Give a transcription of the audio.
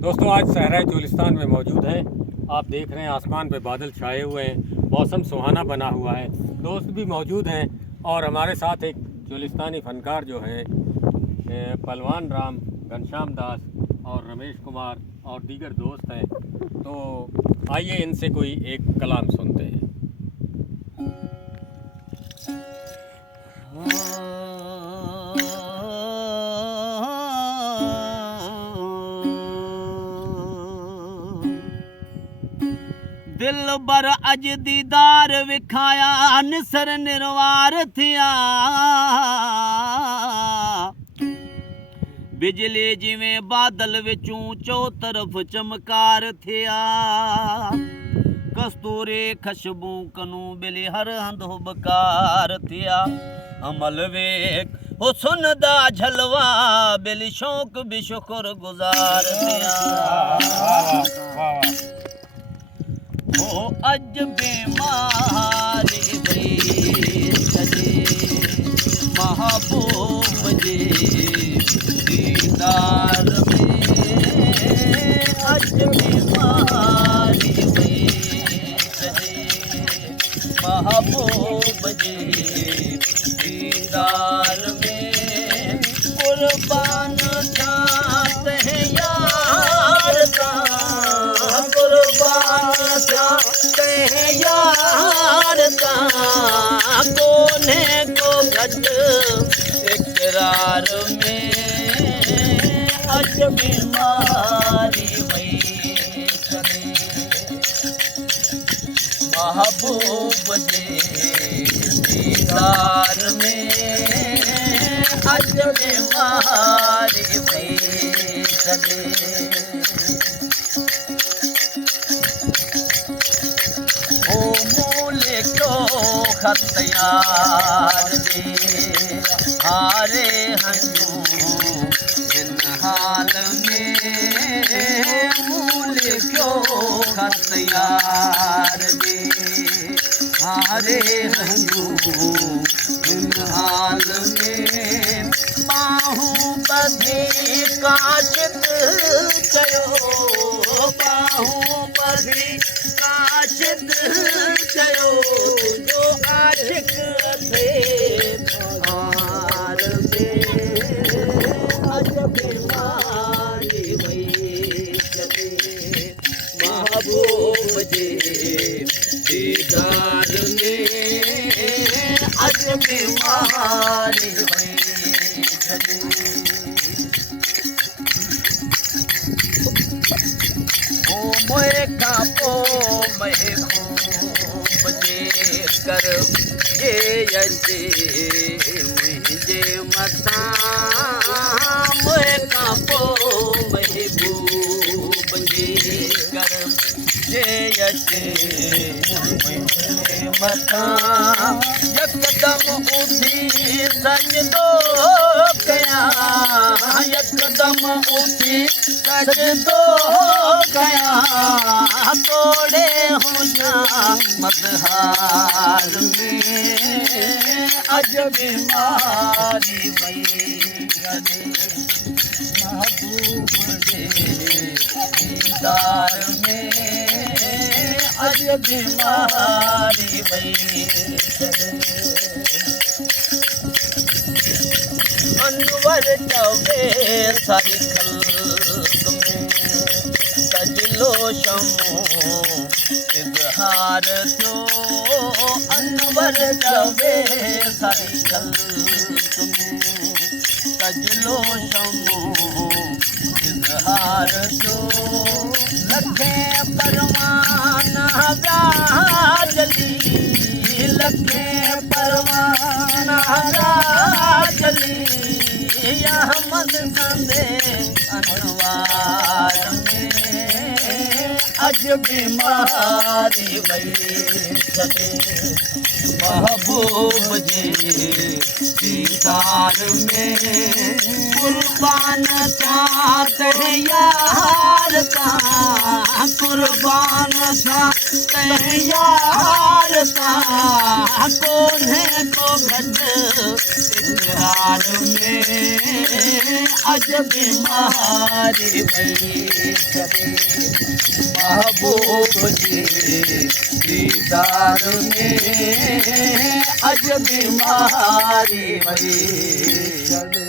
दोस्तों आज सहरा चोलिस्तान में मौजूद हैं। आप देख रहे हैं आसमान पे बादल छाए हुए हैं, मौसम सुहाना बना हुआ है। दोस्त भी मौजूद हैं और हमारे साथ एक चोलिस्तानी फनकार जो है पहलवान राम, घनश्याम दास और रमेश कुमार और दीगर दोस्त हैं। तो आइए इनसे कोई एक कलाम सुनते हैं। दिल बर अज दीदार विखाया निसर निर्वार थिया बिजली जिवें बादल विचों चो तरफ चमकार थिया कस्तूरी खुशबू कनू बिली हर हंध बकार थिया अमल वेख हुस्न दा झलवा बिली शौक भी शुक्र गुजार थिया ओ अज बीमारी भई सजे महबूब जी दीदार में अज बीमारी भई सजे महबूब जी दीदार में कुर्बान जाते हैं यार का कुर्बान यार का कोने को घट इकरार में अज बीमारी भई सजे महबूब जी दीदार में अज बीमारी भई सजे खतयार दे हारे हंजू इन हाल में मूल क्यों खतयार दे हारे हंजू इन हाल में बाहू बधी काशिद कयो बाहू बधी काशिद कयो जो आशिक थे हार में अज बीमारी भई सजे महबूब जी दीदार में अज बीमारी भई सजे ओ मोए का पो महबूब जे कर ये अचे मुझे मता मोए का पो महबूब जे कर ये अचे मुझे मता यकदम उठी सजदो कया यकदम उठी सजदो कया तोड़े हो जा मदहार में अज बीमारी भई सजे महबूब जे दीदार में अज बीमारी भई सजे अनवर चवे सारी खल्क में सजलो शमो इजहार थियो अनवर चवे सारी खल्क में सजलो शमो इजहार थियो लखे परवाना व्याजली लखे परवाना व्याजली अहमद संदे अनवार में अज बीमारी भई सजे महबूब जी दीदार में कुर्बान चाहते यार का कुर्बान सा तैयार था कोने को घट इकरार में अजब बीमारी भई चले महबूब जी दीदार में अजब बीमारी भई चले